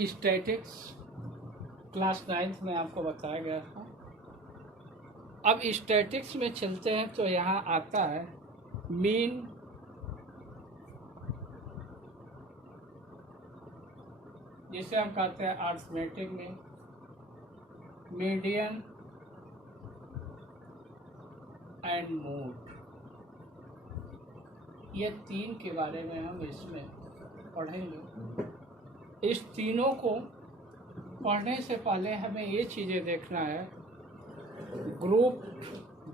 Statics class 9th में आपको बताया गया था। अब स्टैटिक्स में चलते हैं तो यहाँ आता है मीन, जिसे हम कहते हैं arithmetic mean, median and mode. ये तीन के बारे में हम इसमें पढ़ेंगे। इस तीनों को पढ़ने से पहले हमें ये चीज़ें देखना है, ग्रुप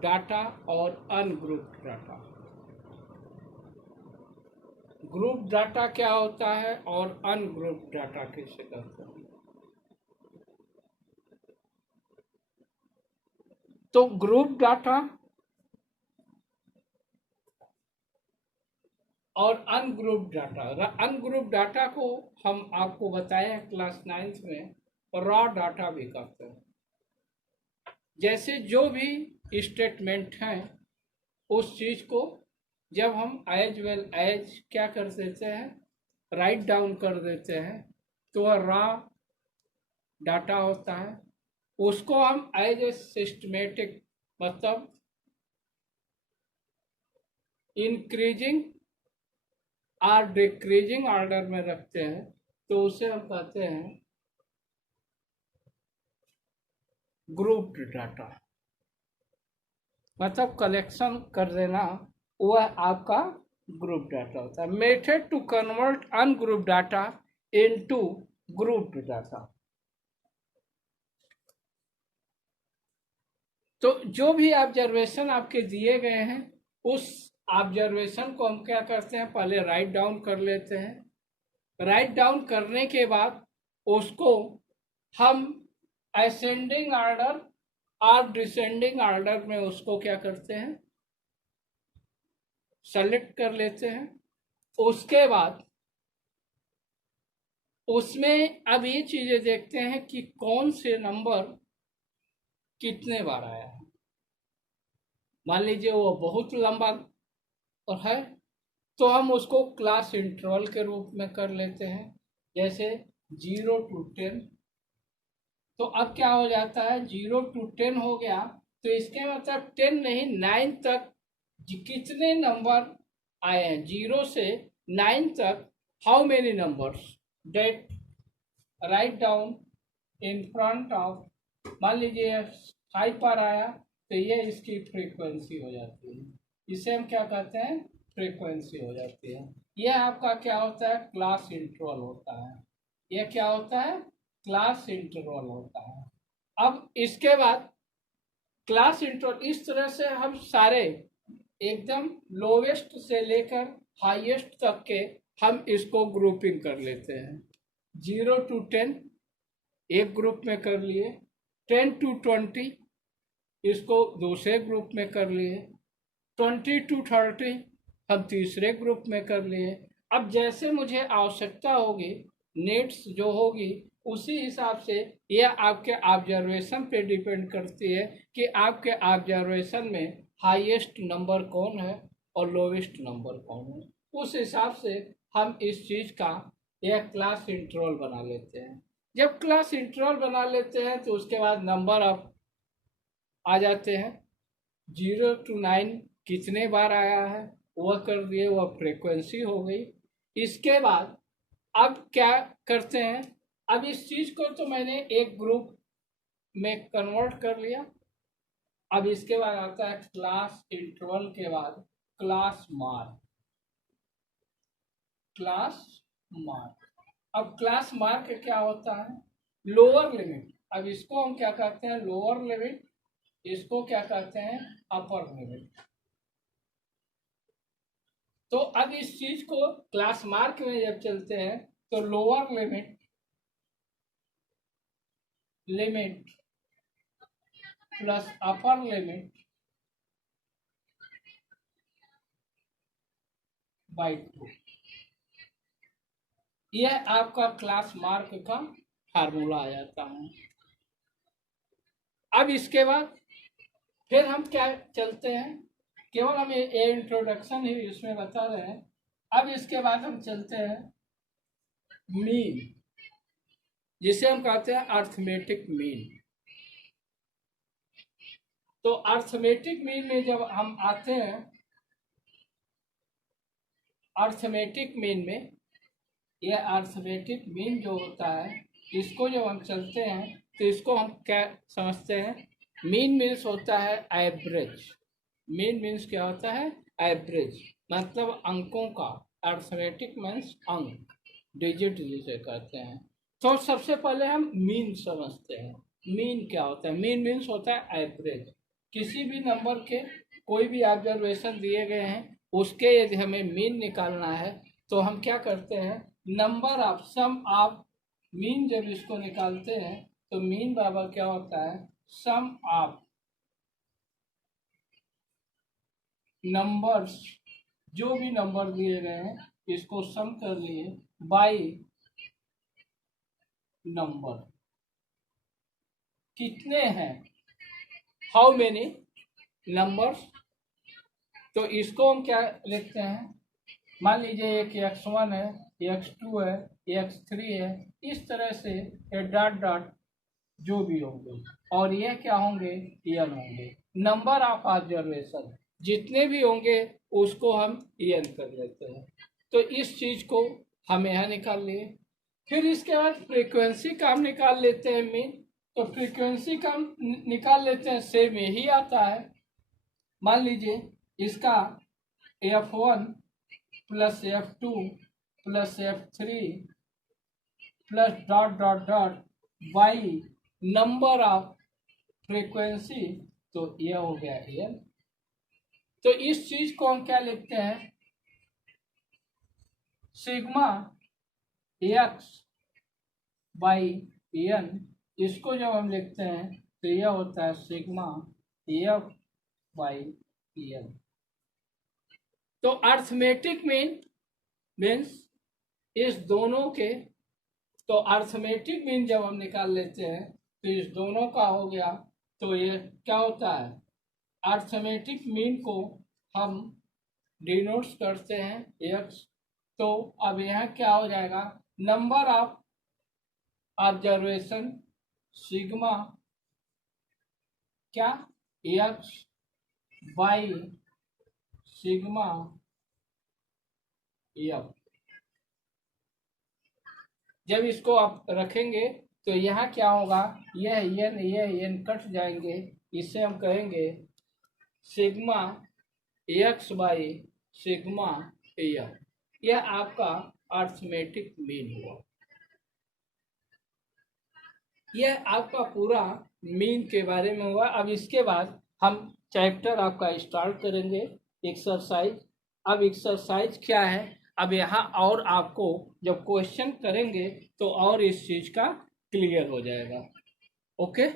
डाटा और अनग्रुप डाटा। ग्रुप डाटा क्या होता है और अनग्रुप डाटा किसे कहते हैं। तो ग्रुप डाटा और अनग्रुप डाटा, अनग्रुप डाटा को हम आपको बताए हैं क्लास 9th में रॉ डाटा भी कहते हैं। जैसे जो भी स्टेटमेंट हैं उस चीज़ को जब हम एज वेल एज क्या कर देते हैं, राइट डाउन कर देते हैं, तो वह रॉ डाटा होता है। उसको हम एज ए सिस्टमेटिक मतलब इंक्रीजिंग और डिक्रीजिंग ऑर्डर में रखते हैं, तो उसे हम कहते हैं ग्रुप्ड डाटा। मतलब कलेक्शन कर देना, वह आपका ग्रुप डाटा होता है। Method to convert ungroup data into grouped data. तो जो भी ऑब्जर्वेशन आपके दिए गए हैं उस ऑब्जर्वेशन को हम क्या करते हैं, पहले राइट डाउन कर लेते हैं। राइट डाउन करने के बाद उसको हम असेंडिंग ऑर्डर और डिसेंडिंग ऑर्डर में उसको क्या करते हैं, सेलेक्ट कर लेते हैं। उसके बाद उसमें अब ये चीजें देखते हैं कि कौन से नंबर कितने बार आया है। मान लीजिए वो बहुत लंबा है तो हम उसको क्लास इंटरवल के रूप में कर लेते हैं, जैसे 0 to 10। तो अब क्या हो जाता है, 0 to 10 हो गया तो इसके मतलब 10 नहीं 9 तक कितने नंबर आए हैं, 0 से 9 तक how many numbers that write down in front of. मान लीजिए 5 पर आया तो ये इसकी फ्रीक्वेंसी हो जाती है, इसे हम क्या कहते हैं, फ्रीक्वेंसी हो जाती है। यह आपका क्या होता है, क्लास इंटरवल होता है। यह क्या होता है, क्लास इंटरवल होता है। अब इसके बाद क्लास इंटरवल इस तरह से हम सारे एकदम लोवेस्ट से लेकर हाईएस्ट तक के हम इसको ग्रुपिंग कर लेते हैं। 0 to 10 एक ग्रुप में कर लिए, 10 to 20 इसको दूसरे ग्रुप में कर लिए, 20 to 30 हम तीसरे ग्रुप में कर लिए। अब जैसे मुझे आवश्यकता होगी, नेट्स जो होगी, उसी हिसाब से यह आपके ऑब्जर्वेशन पे डिपेंड करती है कि आपके ऑब्जर्वेशन में हाईएस्ट नंबर कौन है और लोवेस्ट नंबर कौन है। उस हिसाब से हम इस चीज़ का यह क्लास इंटरवल बना लेते हैं। जब क्लास इंटरवल बना लेते हैं तो उसके बाद नंबर अब आ जाते हैं। 0 to 9 कितने बार आया है वह कर दिए, वह फ्रीक्वेंसी हो गई। इसके बाद अब क्या करते हैं, अब इस चीज को तो मैंने एक ग्रुप में कन्वर्ट कर लिया। अब इसके बाद आता है क्लास इंटरवल के बाद क्लास मार्क। क्लास मार्क, अब क्लास मार्क क्या होता है, लोअर लिमिट। अब इसको हम क्या कहते हैं, लोअर लिमिट, इसको क्या कहते हैं, अपर लिमिट। तो अब इस चीज को क्लास मार्क में जब चलते हैं तो lower limit plus upper limit by 2, यह आपका क्लास मार्क का फार्मूला आ जाता है। अब इसके बाद फिर हम क्या चलते हैं, केवल हम ये इंट्रोडक्शन ही इसमें बता रहे हैं। अब इसके बाद हम चलते हैं मीन। जिसे हम कहते हैं अर्थमेटिक मीन। तो अर्थमेटिक मीन में जब हम आते हैं, अर्थमेटिक मीन में, यह अर्थमेटिक मीन जो होता है, इसको जब हम चलते हैं तो इसको हम क्या समझते हैं? मीन मीन्स होता है एवरेज। मीन मीन्स क्या होता है? एवरेज, मतलब अंकों का। अर्थमेटिक मीन्स अंक, डिजिट जिसे कहते हैं। तो सबसे पहले हम मीन समझते हैं। मीन क्या होता है? मीन मीन्स होता है एवरेज। किसी भी नंबर के कोई भी ऑब्जर्वेशन दिए गए हैं, उसके यदि हमें मीन निकालना है तो हम क्या करते हैं? Number of sum of mean. जब इसको निकालते हैं तो मीन बराबर क्या होता है? सम ऑफ नंबर्स, जो भी नंबर दिए गए हैं इसको सम कर लिए बाई नंबर। कितने हैं? How many numbers. तो इसको हम क्या लिखते हैं? मान लीजिए एक x1 है, x2 है, x3 है, इस तरह से ये डॉट डॉट जो भी होंगे, और ये क्या होंगे? n होंगे। नंबर ऑफ ऑब्जर्वेशन जितने भी होंगे उसको हम n कर लेते हैं। तो इस चीज को हम यहाँ निकाल लिए। फिर इसके बाद फ्रीक्वेंसी का हम निकाल लेते हैं मीन। तो फ्रीक्वेंसी का हम निकाल लेते हैं, सेम यही आता है। मान लीजिए इसका f1 plus f2 plus f3 plus dot dot dot by number of frequency, तो यह हो गया n। तो इस चीज को हम क्या लिखते हैं? Sigma x by n। इसको जब हम लिखते हैं तो यह होता है सिग्मा f बाई n। तो अर्थमेटिक मीन मीन्स इस दोनों के, तो अर्थमेटिक मीन जब हम निकाल लेते हैं तो इस दोनों का हो गया। तो ये क्या होता है? अर्थमेटिक मीन को हम डिनोट्स करते हैं x। तो अब यहाँ क्या हो जाएगा? नंबर ऑफ ऑब्जर्वेशन सिग्मा क्या x बाई सिग्मा f। जब इसको आप रखेंगे तो यहाँ क्या होगा? यह n कट जाएंगे। इससे हम कहेंगे sigma x by sigma f। यह आपका अर्थमेटिक मीन हुआ। यह आपका पूरा मीन के बारे में हुआ। अब इसके बाद हम चैप्टर आपका स्टार्ट करेंगे, एक्सरसाइज। अब एक्सरसाइज क्या है? अब यहाँ और आपको जब क्वेश्चन करेंगे तो और इस चीज का क्लियर हो जाएगा। ओके।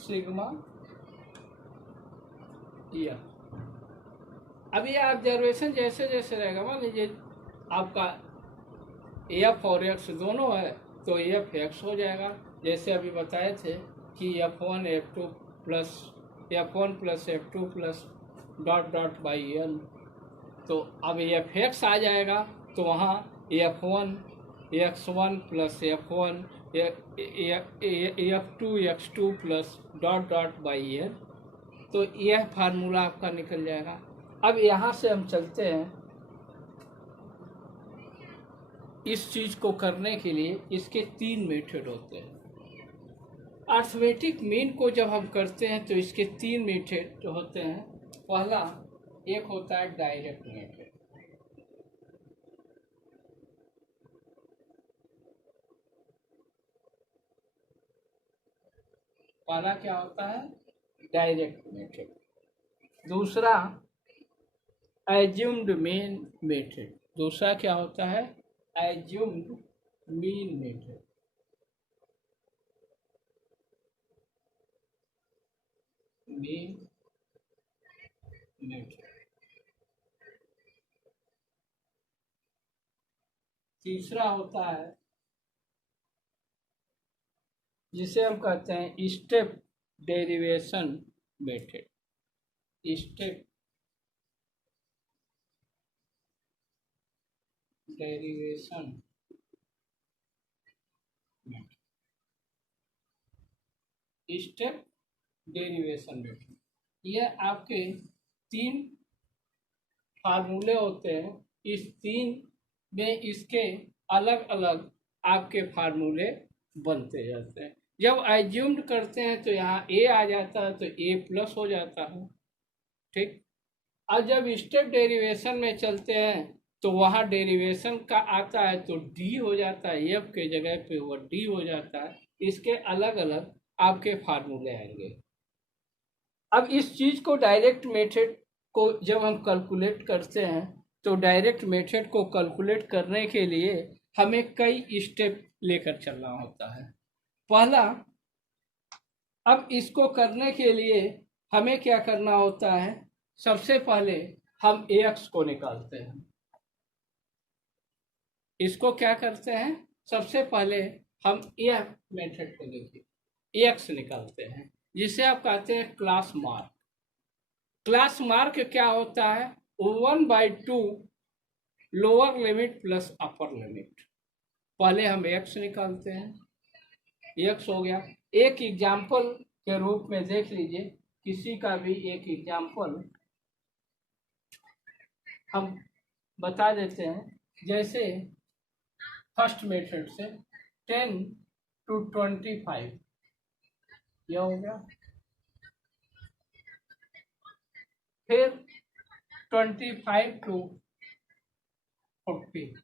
Sigma f। अब ये ऑब्जर्वेशन जैसे जैसे रहेगा, मान लीजिए आपका f और x दोनों है तो f x हो जाएगा। जैसे अभी बताए थे कि f1 f2 plus f2 plus dot dot by n। तो अब f x आ जाएगा तो वहाँ f1 x1 plus f1 f2 x2 plus dot dot by n। तो यह फार्मूला आपका निकल जाएगा। अब यहाँ से हम चलते हैं, इस चीज को करने के लिए इसके 3 मेथड होते हैं। अर्थमेटिक मीन को जब हम करते हैं तो इसके 3 मेथड होते हैं। पहला एक होता है डायरेक्ट मेथड। पहला क्या होता है? Direct method. दूसरा एज्यूम्ड मीन मेथड। दूसरा क्या होता है? Assumed mean method. Mean method. तीसरा होता है जिसे हम कहते हैं step derivation method. Step derivation method. Step derivation method, यह आपके 3 फार्मूले होते हैं। इस 3 में इसके अलग अलग आपके फार्मूले बनते जाते हैं। जब एज्यूम्ड करते हैं तो यहाँ ए आ जाता है, तो ए प्लस हो जाता है, ठीक। और जब स्टेप डेरिवेशन में चलते हैं तो वहाँ डेरिवेशन का आता है तो डी हो जाता है, एफ के जगह पे वो डी हो जाता है। इसके अलग अलग आपके फार्मूले आएंगे। अब इस चीज को डायरेक्ट मेथड को जब हम कैलकुलेट करते हैं तो डायरेक्ट मेथड को कैलकुलेट करने के लिए हमें कई स्टेप लेकर चलना होता है। पहला, अब इसको करने के लिए हमें क्या करना होता है, सबसे पहले हम एक्स को निकालते हैं। इसको क्या करते हैं, सबसे पहले हम यह मेथड को देखिए एक्स निकालते हैं, जिसे आप कहते हैं क्लास मार्क। क्लास मार्क क्या होता है, 1/2 lower limit plus upper limit. पहले हम एक्स निकालते हैं, एक्स हो गया। एक एग्जाम्पल के रूप में देख लीजिए, किसी का भी एक एग्जाम्पल हम बता देते हैं। जैसे फर्स्ट मेथड से 10 to 25 यह हो गया, फिर 25 to 40,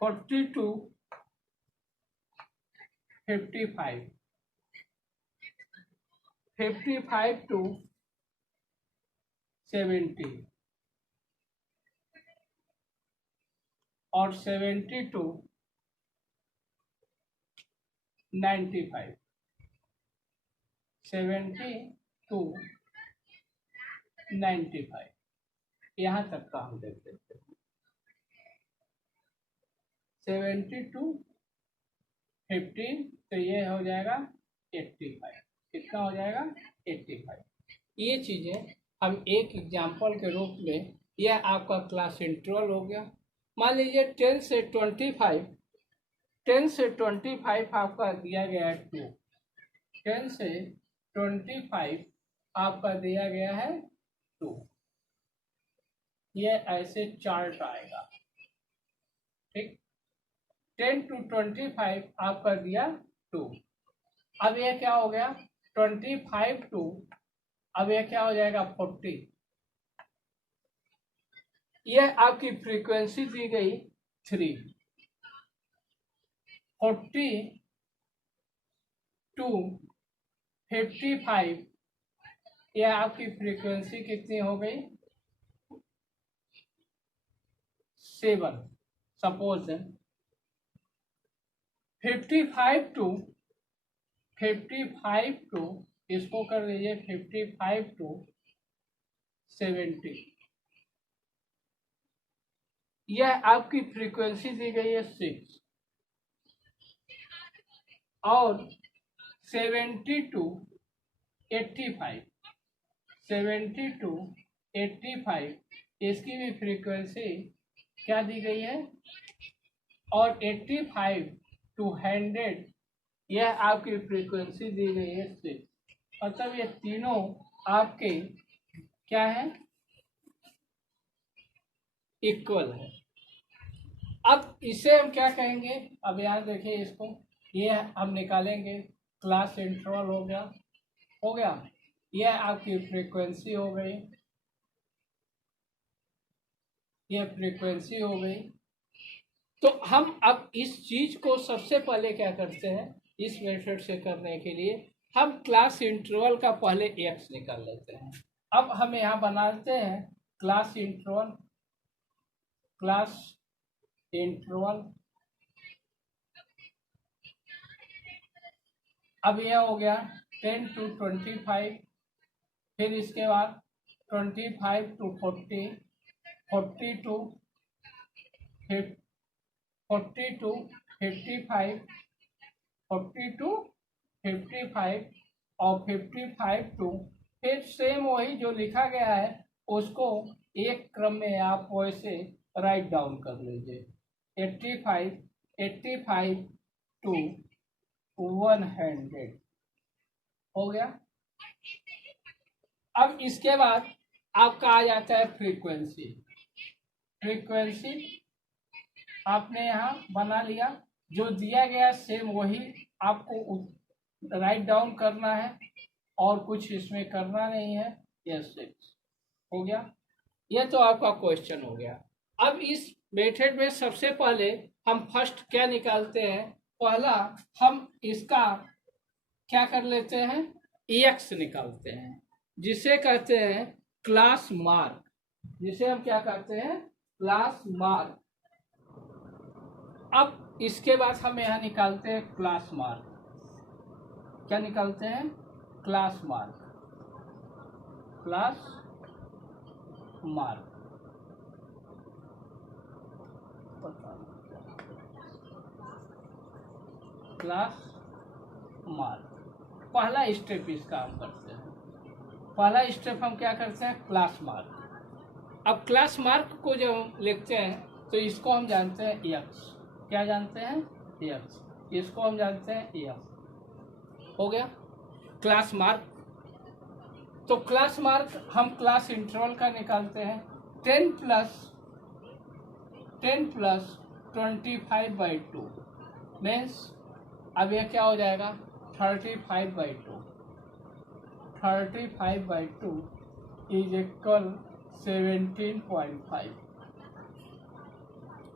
40 to 55, 55 to 70 और 70 to 95, 70 to 95, यहाँ तक का हम देख लेते हैं। 70 to 15 तो ये हो जाएगा 85, कितना हो जाएगा 85। ये चीजें हम एक एग्जाम्पल के रूप में, यह आपका क्लास इंटरवल हो गया। मान लीजिए 10 से 25, 10 से 25 आपका दिया गया है 2, 10 से 25 आपका दिया गया है 2, ये ऐसे चार्ट आएगा, ठीक। 10 to 25 आपका दिया 2, अब यह क्या हो गया 25 to, अब यह क्या हो जाएगा 40। यह आपकी फ्रीक्वेंसी दी गई 3, 40 to 55, यह आपकी फ्रीक्वेंसी कितनी हो गई 7। सपोज 55 to इसको कर लीजिए 55 to 70, यह आपकी फ्रीक्वेंसी दी गई है 6। और 70 to 85, 70 to 85 इसकी भी फ्रीक्वेंसी क्या दी गई है, और 85 to 100 यह आपकी फ्रीक्वेंसी दी गई है 6। मतलब ये तीनों आपके क्या है, इक्वल है। अब इसे हम क्या कहेंगे, अब यहाँ देखिए इसको, ये हम निकालेंगे क्लास इंटरवल हो गया, हो गया। यह आपकी फ्रीक्वेंसी हो गई, यह फ्रीक्वेंसी हो गई। तो हम अब इस चीज को सबसे पहले क्या करते हैं, इस मेथड से करने के लिए हम क्लास इंटरवल का पहले एक्स निकाल लेते हैं। अब हम यहाँ बनाते हैं क्लास इंटरवल, क्लास इंटरवल अब यह हो गया 10 to 25, फिर इसके बाद 25 to 40, 40 to 55, 40 to 55 और 55 टू, फिर सेम वही जो लिखा गया है उसको एक क्रम में आप वैसे राइट डाउन कर लीजिए। 85 टू 100 हो गया। अब इसके बाद आपका आ जाता है फ्रीक्वेंसी। फ्रीक्वेंसी आपने यहाँ बना लिया, जो दिया गया सेम वही आपको राइट डाउन करना है और कुछ इसमें करना नहीं है। यस 6 हो गया। यह तो आपका क्वेश्चन हो गया। अब इस मेथड में सबसे पहले हम फर्स्ट क्या निकालते हैं, पहला हम इसका क्या कर लेते हैं, EX निकालते हैं, जिसे कहते हैं क्लास मार्क, जिसे हम क्या कहते हैं, क्लास मार्क। अब इसके बाद हम यहाँ निकालते हैं क्लास मार्क। क्या निकालते हैं, class mark, class mark. Class mark पहला स्टेप इसका हम करते हैं। पहला स्टेप हम क्या करते हैं, क्लास मार्क। अब क्लास मार्क को जब हम लिखते हैं तो इसको हम जानते हैं एक्स। क्या जानते हैं, एक्स। इसको हम जानते हैं एक्स। हो गया क्लास मार्क। तो क्लास मार्क हम क्लास इंटरवल का निकालते हैं। 10 प्लस 25/2 मीन्स, अब यह क्या हो जाएगा, 35/2। 35/2 इज इक्वल 17.5।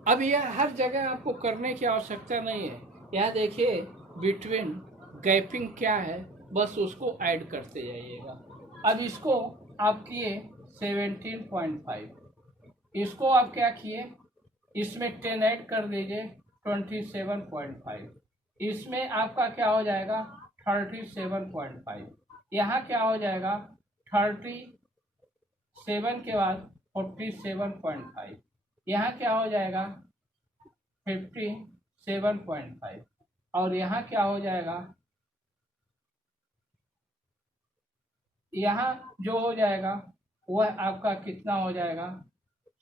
अब यह हर जगह आपको करने की आवश्यकता नहीं है। यहाँ देखिए बिटवीन गैपिंग क्या है, बस उसको ऐड करते जाइएगा। अब इसको आप किए 17.5, इसको आप क्या किए, इसमें 10 ऐड कर दीजिए 27.5, इसमें आपका क्या हो जाएगा 37.5, यहाँ क्या हो जाएगा 37 के बाद 47.5, यहाँ क्या हो जाएगा 57.5 और यहाँ क्या हो जाएगा, यहाँ जो हो जाएगा वह आपका कितना हो जाएगा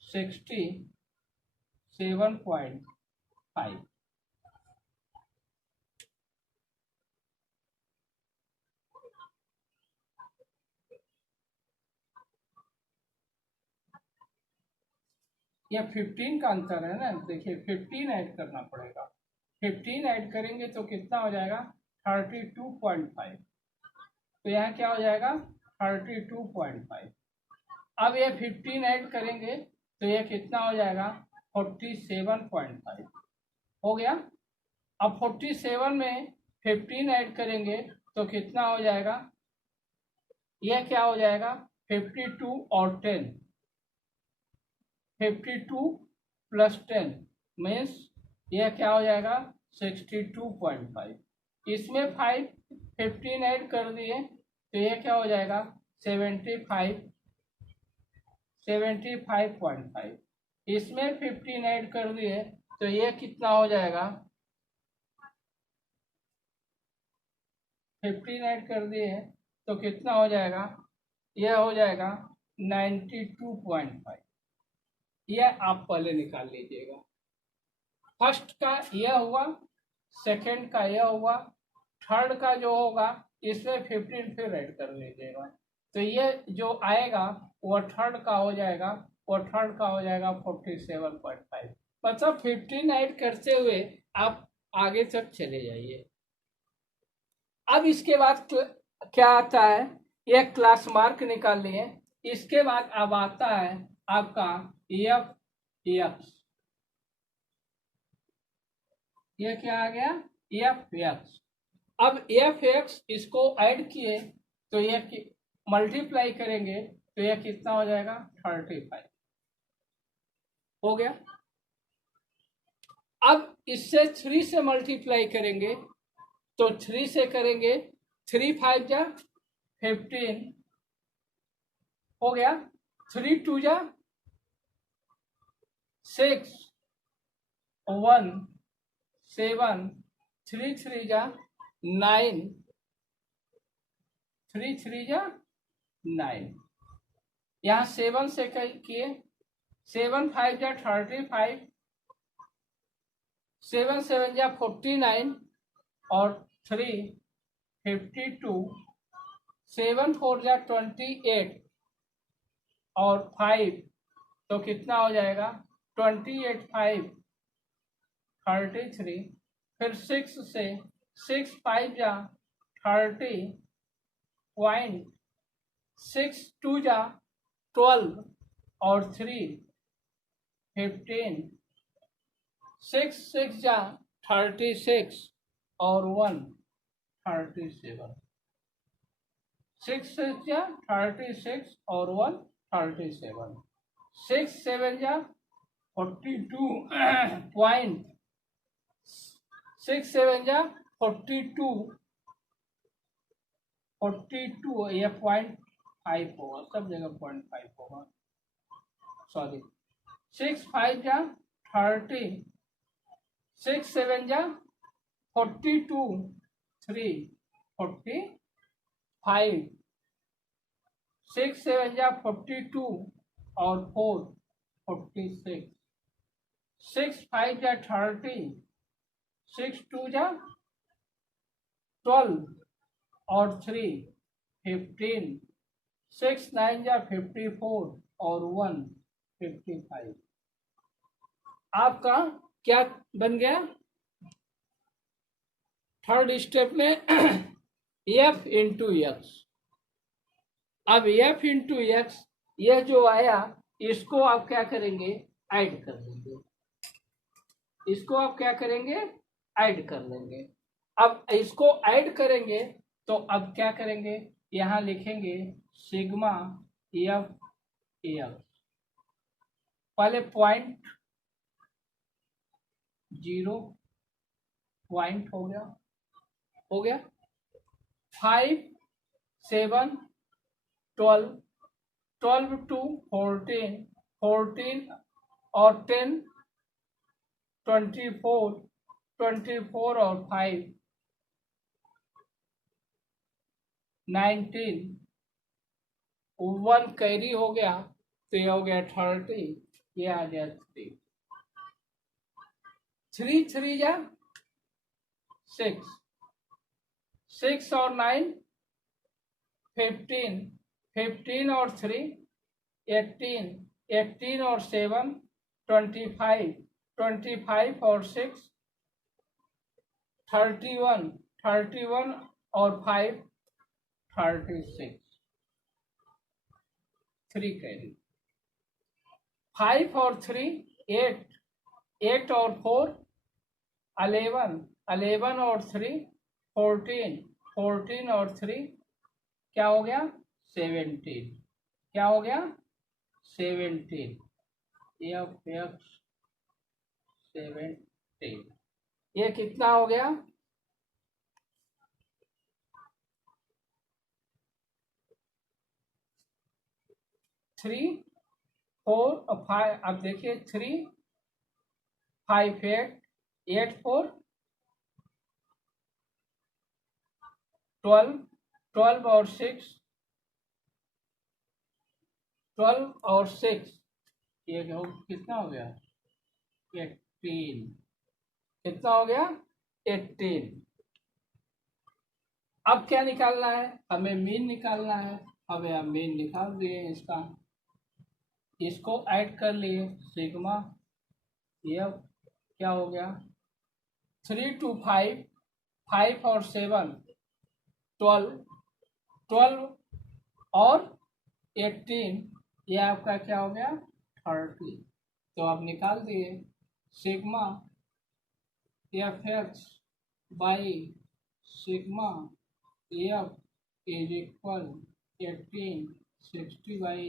67.5। यह 15 का अंतर है ना, देखिए 15 ऐड करना पड़ेगा। 15 ऐड करेंगे तो कितना हो जाएगा 32.5, तो यहाँ क्या हो जाएगा 32.5। अब ये 15 ऐड करेंगे तो यह कितना हो जाएगा 47.5 हो गया। अब 47 में 15 ऐड करेंगे तो कितना हो जाएगा, यह क्या हो जाएगा 52 और 10, 52 प्लस 10 मीन्स यह क्या हो जाएगा 62.5। इसमें 15 ऐड कर दिए तो यह क्या हो जाएगा 75.5। इसमें 15 ऐड कर दिए तो यह कितना हो जाएगा, 15 ऐड कर दिए तो कितना हो जाएगा, यह हो जाएगा 92.5। यह आप पहले निकाल लीजिएगा। फर्स्ट का यह हुआ, सेकंड का यह हुआ, थर्ड का जो होगा इसमें 15 फिर ऐड कर लीजिएगा तो ये जो आएगा वो थर्ड का हो जाएगा, वो थर्ड का हो जाएगा 47.5। मतलब 15 ऐड करते हुए आप आगे तक चले जाइए। अब इसके बाद क्या आता है, यह क्लास मार्क निकाल लिए। इसके बाद अब आता है आपका एफ एक्स। यह क्या आ गया एफ एक्स। अब एफ एक्स इसको ऐड किए तो यह मल्टीप्लाई करेंगे तो यह कितना हो जाएगा 35 हो गया। अब इससे 3 से मल्टीप्लाई करेंगे तो 3 से करेंगे, 3 5 जा 15 हो गया, 3 2 जा 6 1 7 3 3 जा 9 3 3 जा 9। यहाँ 7 से किए, 7 5 जा 35, 7 7 जा 49 और 3 52, 7 4 जा 28 और 5 तो कितना हो जाएगा 28 5 33। फिर 6 से 6 5 जा 30 पॉइंट, 6 2 जा 12 और 3 15, 6 6 जा 36 और 1 37, 6 6 जा 36 और 1 37, 6 7 जा 42 पॉइंट, 6 7 जा 42 ये 0.5 होगा, सब जगह 0.5 होगा, सॉरी। 6 5 जा 30, 6 7 जा 42 3 45, 6 7 जा 42 और 4 46, 6 5 जा 30, 6 2 जा 12 और 3 15, 6 9 जा 54 और 1 55। आपका क्या बन गया थर्ड स्टेप में f इंटू एक्स। अब f इंटू एक्स यह जो आया इसको आप क्या करेंगे ऐड कर लेंगे, इसको आप क्या करेंगे ऐड कर लेंगे। अब इसको ऐड करेंगे तो अब क्या करेंगे यहाँ लिखेंगे सिग्मा एफ एक्स, पहले 0 पॉइंट हो गया 5 7 12 12 टू 14 14 और 10 24 24 और 5 19, 1 कैरी हो गया तो ये हो गया 30, ये आ गया 3 3 3 जा 6 6 और 9 15 15 और 3 18 18 और 7 25 25 और 6 31 31 और 5 36 3 कैरी 5 और 3 8 8 और 4 11 11 और 3 14 14 और 3 क्या हो गया 17, क्या हो गया 17 एफ एक्स 17। ये कितना हो गया 3 4 और 5। अब देखिए 3 5 8 8 4 12 12 और 6 12 और 6 ये कितना हो गया 18, कितना हो गया 18। अब क्या निकालना है हमें मीन निकालना है। अब यह मीन निकाल दिए इसका, इसको ऐड कर लिए सिग्मा ये क्या हो गया 3 2 5 5 और 7 12 12 और 18 ये आपका क्या हो गया 30। तो आप निकाल दिए sigma F x by sigma F is equal 18 60 by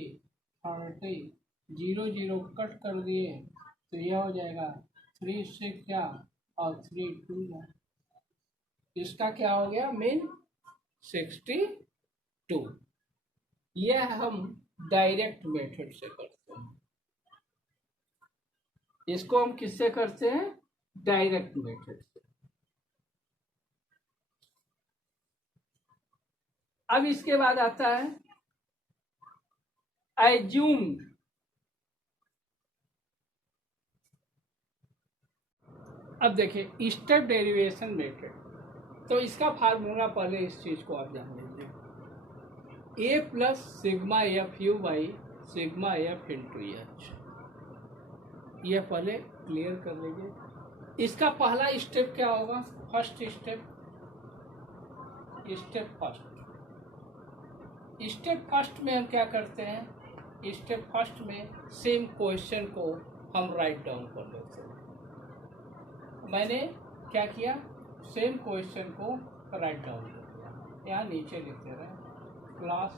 30, 0 0 cut कर दिए तो यह हो जाएगा 3 6 या और 3 2 या, इसका क्या हो गया मीन 62। यह हम डायरेक्ट मेथड से करते हैं। इसको हम किससे करते हैं? डायरेक्ट मेथड से। अब इसके बाद आता है एज्यूम्ड। अब देखिए स्टेप डेरिवेशन मेथड, तो इसका फार्मूला पहले इस चीज को आप जान लीजिए, A plus sigma F U by sigma F into H. ये पहले क्लियर कर लीजिए। इसका पहला स्टेप क्या होगा? फर्स्ट स्टेप फर्स्ट में हम क्या करते हैं? स्टेप फर्स्ट में सेम क्वेश्चन को हम राइट डाउन कर लेते हैं। मैंने क्या किया? सेम क्वेश्चन को राइट डाउन कर दिया। यहाँ नीचे लिखते रहे क्लास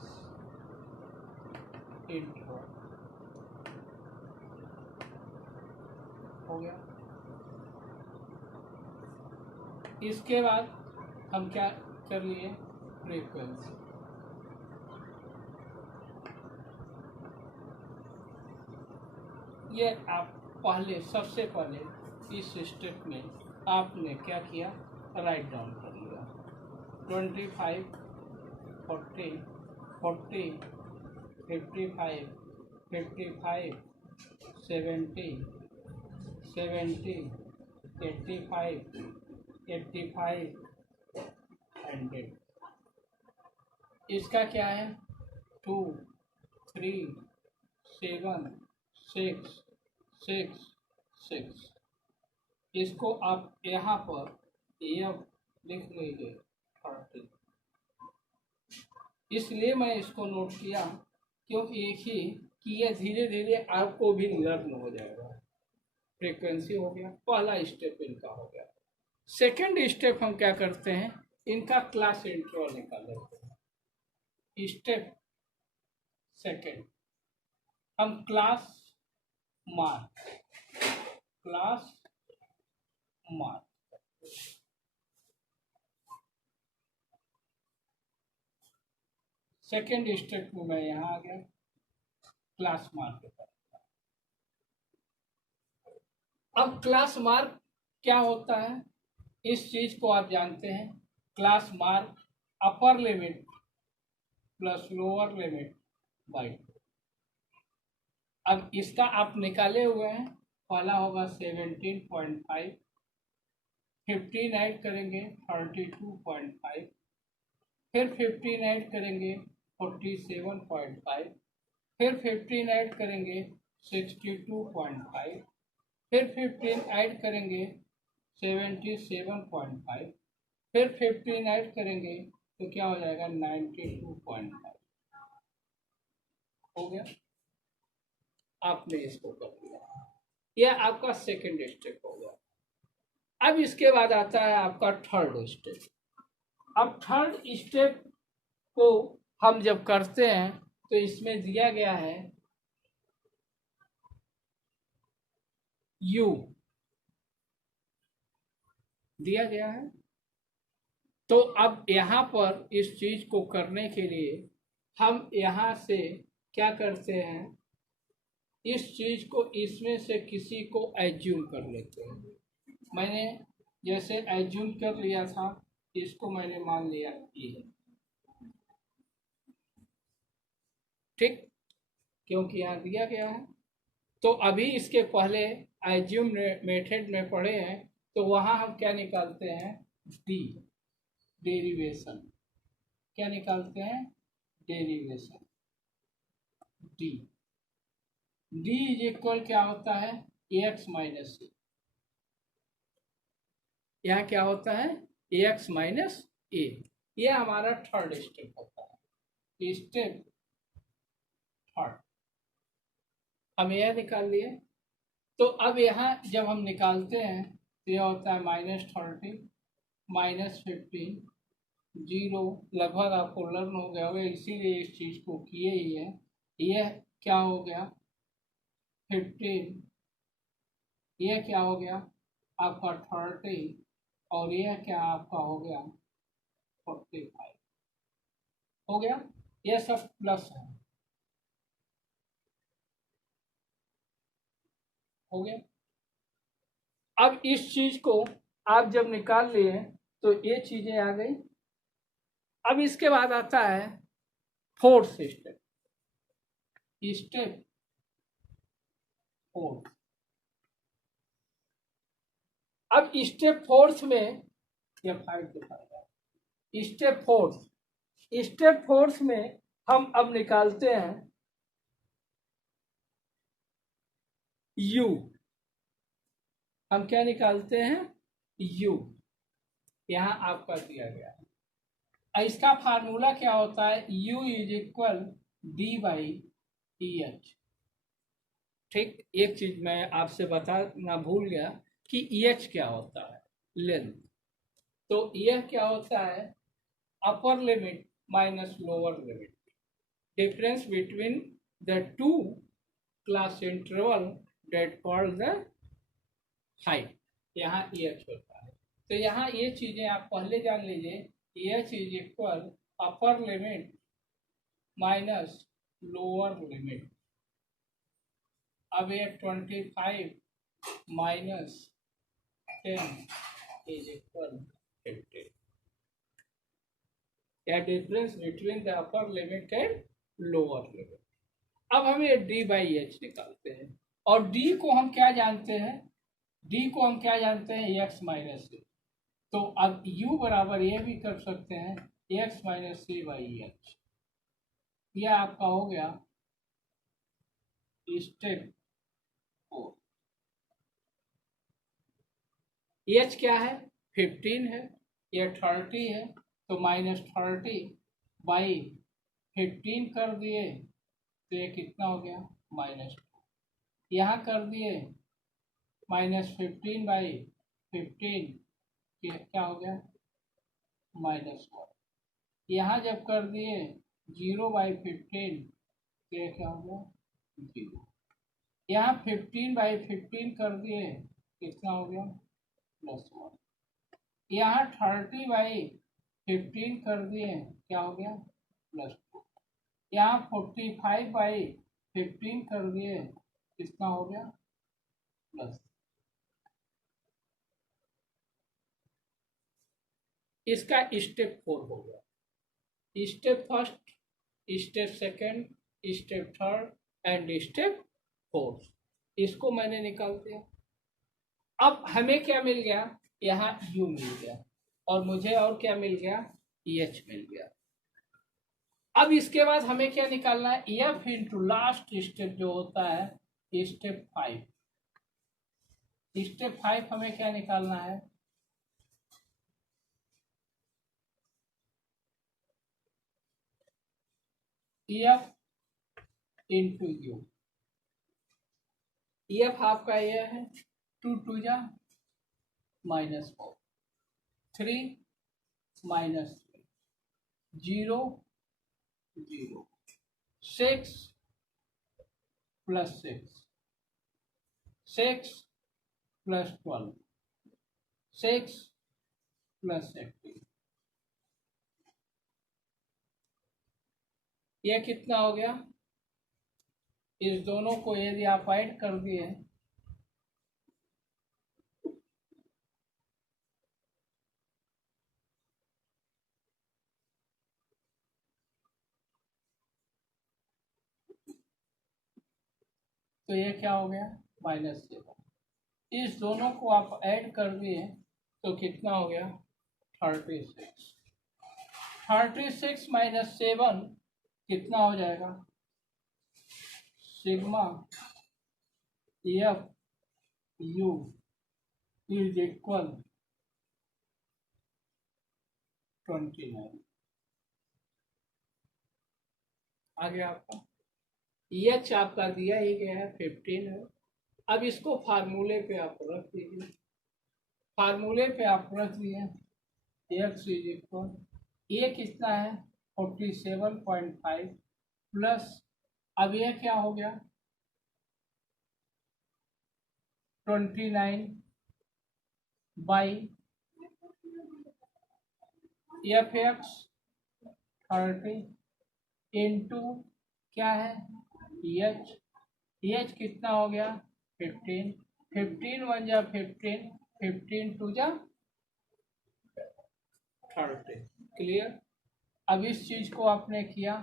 इंट्रो, हो गया। इसके बाद हम क्या कर लिए? फ्रीक्वेंसी। ये आप पहले सबसे पहले इस स्टेप में आपने क्या किया? राइट डाउन कर लिया 25, 40, 40, 55, 55, 70, 70, 85, 85, 100। इसका क्या है? 2, 3, 7, 6, 6, 6। इसको आप यहाँ पर एफ लिख लीजिए 30। इसलिए मैं इसको नोट किया क्योंकि एक ही कि यह धीरे धीरे आपको भी लर्न हो जाएगा। फ्रीक्वेंसी हो गया, पहला स्टेप इनका हो गया। सेकंड स्टेप हम क्या करते हैं? इनका क्लास इंट्रो निकाल लेते हैं। स्टेप सेकंड हम क्लास मार्क सेकेंड स्टेप में मैं यहाँ आ गया क्लास मार्क के पास। अब क्लास मार्क क्या होता है? इस चीज को आप जानते हैं। Class mark upper limit plus lower limit by 2। अब इसका आप निकाले हुए हैं। पहला होगा 17.5, 15 ऐड करेंगे 32.5, फिर 15 ऐड करेंगे 47.5, फिर 15 ऐड करेंगे 62.5, फिर 15 ऐड करेंगे 77.5, फिर 15 ऐड करेंगे तो क्या हो जाएगा 92.5। हो गया, आपने इसको कर दिया। यह आपका सेकंड स्टेप हो गया। अब इसके बाद आता है आपका थर्ड स्टेप। अब थर्ड स्टेप को हम जब करते हैं तो इसमें दिया गया है u दिया गया है। तो अब यहाँ पर इस चीज को करने के लिए हम यहाँ से क्या करते हैं? इस चीज को इसमें से किसी को एज्यूम कर लेते हैं। मैंने जैसे एज्यूम कर लिया था, इसको मैंने मान लिया ये, ठीक, क्योंकि यहाँ दिया गया है। तो अभी इसके पहले एज्यूम मेथड में पढ़े हैं, तो वहाँ हम क्या निकालते हैं? D, derivation. क्या निकालते हैं? Derivation. D D is equal क्या होता है? एक्स माइनस ए। यहाँ क्या होता है? एक्स माइनस ए। यह हमारा थर्ड स्टेप होता है। स्टेप थर्ड हम यह निकाल लिए। तो अब यहाँ जब हम निकालते हैं तो यह होता है -30, -15, 0। लगभग आपको लर्न हो गया होगा, इसीलिए इस चीज को किए ही है। यह क्या हो गया? 15। यह क्या हो गया? आपका 30, और यह क्या आपका हो गया 45 हो गया। ये सब प्लस है, हो गया। अब इस चीज को आप जब निकाल लिए तो ये चीजें आ गई। अब इसके बाद आता है फोर्थ स्टेप, स्टेप फोर्थ। अब स्टेप फोर्थ में ये 5 दिखाएगा। स्टेप फोर्थ में हम अब निकालते हैं u। हम क्या निकालते हैं u, यहां आपका दिया गया है। इसका फार्मूला क्या होता है, u is equal D by E H. ठीक, एक चीज मैं आपसे बताना भूल गया कि ई एच क्या होता है, लेंथ। तो यह क्या होता है, upper limit minus lower limit, difference between the two class interval that called the height. यहाँ ई एच होता है। तो यहाँ ये चीजें आप पहले जान लीजिए, E H is equal upper limit minus lower limit. अब ये 25 माइनस 10 इज इक्वल 50। या difference between the upper limit and lower limit. अब हम ये डी बाई एच निकालते हैं, और डी को हम क्या जानते हैं, डी को हम क्या जानते हैं, एक्स माइनस सी। तो अब u बराबर ये भी कर सकते हैं X minus C by H. यह आपका हो गया स्टेप 4। एच क्या है, 15 है, यह 30 है, तो माइनस 30 बाई 15 कर दिए तो ये कितना हो गया -2। यहाँ कर दिए -15 बाई 15, क्या हो गया -1। यहाँ जब कर दिए 0 बाई 15 तो ये क्या हो गया 0। यहाँ 15 बाई 15 कर दिए कितना हो गया +1। यहाँ 30 बाई 15 कर दिए क्या हो गया +2। यहाँ 45 बाई 15 कर दिए कितना हो गया प्लस। इसका स्टेप 4 हो गया, step first, step second, step third and step fourth. इसको मैंने निकाल दिया। अब हमें क्या मिल गया, यहाँ u मिल गया, और मुझे और क्या मिल गया एच मिल गया। अब इसके बाद हमें क्या निकालना है, एफ इंटू लास्ट स्टेप जो होता है स्टेप 5। स्टेप 5 हमें क्या निकालना है, एफ इंटू यू। एफ आपका यह है 2 2 जा -4, 3 -3, 0 0, 6 + 6, 6 + 12, 6 + 18। यह कितना हो गया, इस दोनों को यदि आप ऐड कर दिए तो ये क्या हो गया -7। इस दोनों को आप ऐड कर दिए तो कितना हो गया 36। 36 - 7 कितना हो जाएगा, sigma F you is equal 29। आगे आपका एच आपका दिया ही गया है 15 है। अब इसको फार्मूले पे आप रख दीजिए, फार्मूले पे आप रख दिए एक्स इज इक्वल, ये कितना है 47.5 प्लस, अब ये क्या हो गया 29 बाई एफ एक्स 30 इंटू क्या है एच, एच कितना हो गया 15, 15 वन जा 15, 15 टू जा 30। क्लियर। अब इस चीज को आपने किया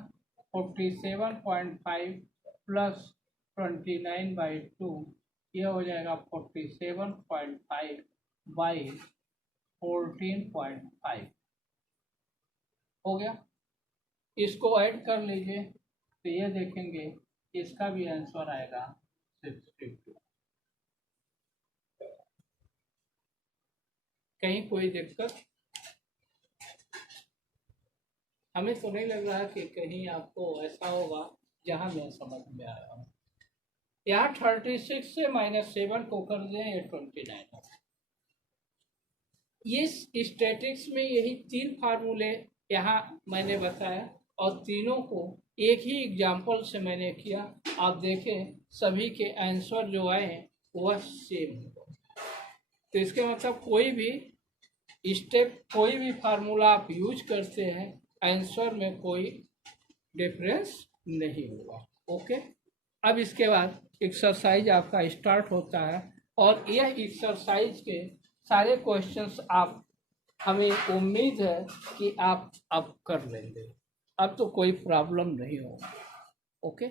47.5 प्लस 29/2, यह हो जाएगा 47.5 बाई 14.5 हो गया। इसको ऐड कर लीजिए तो ये देखेंगे इसका भी आंसर आएगा 62। कहीं कोई दिक्कत? हमें तो नहीं लग रहा कि कहीं आपको ऐसा होगा जहां मैं समझ में आया हूँ। यहाँ 36 से -7 को कर दें ये 29 होगा। ये स्टैटिक्स में यही 3 फार्मूले यहाँ मैंने बताया और तीनों को एक ही एग्जाम्पल से मैंने किया। आप देखें सभी के आंसर जो आए वह सेम होगा। तो इसके मतलब कोई भी स्टेप कोई भी फार्मूला आप यूज करते हैं आंसर में कोई डिफरेंस नहीं होगा। ओके। अब इसके बाद एक्सरसाइज आपका स्टार्ट होता है और यह एक्सरसाइज के सारे क्वेश्चंस आप हमें उम्मीद है कि आप अब कर लेंगे। अब तो कोई प्रॉब्लम नहीं होगा। ओके।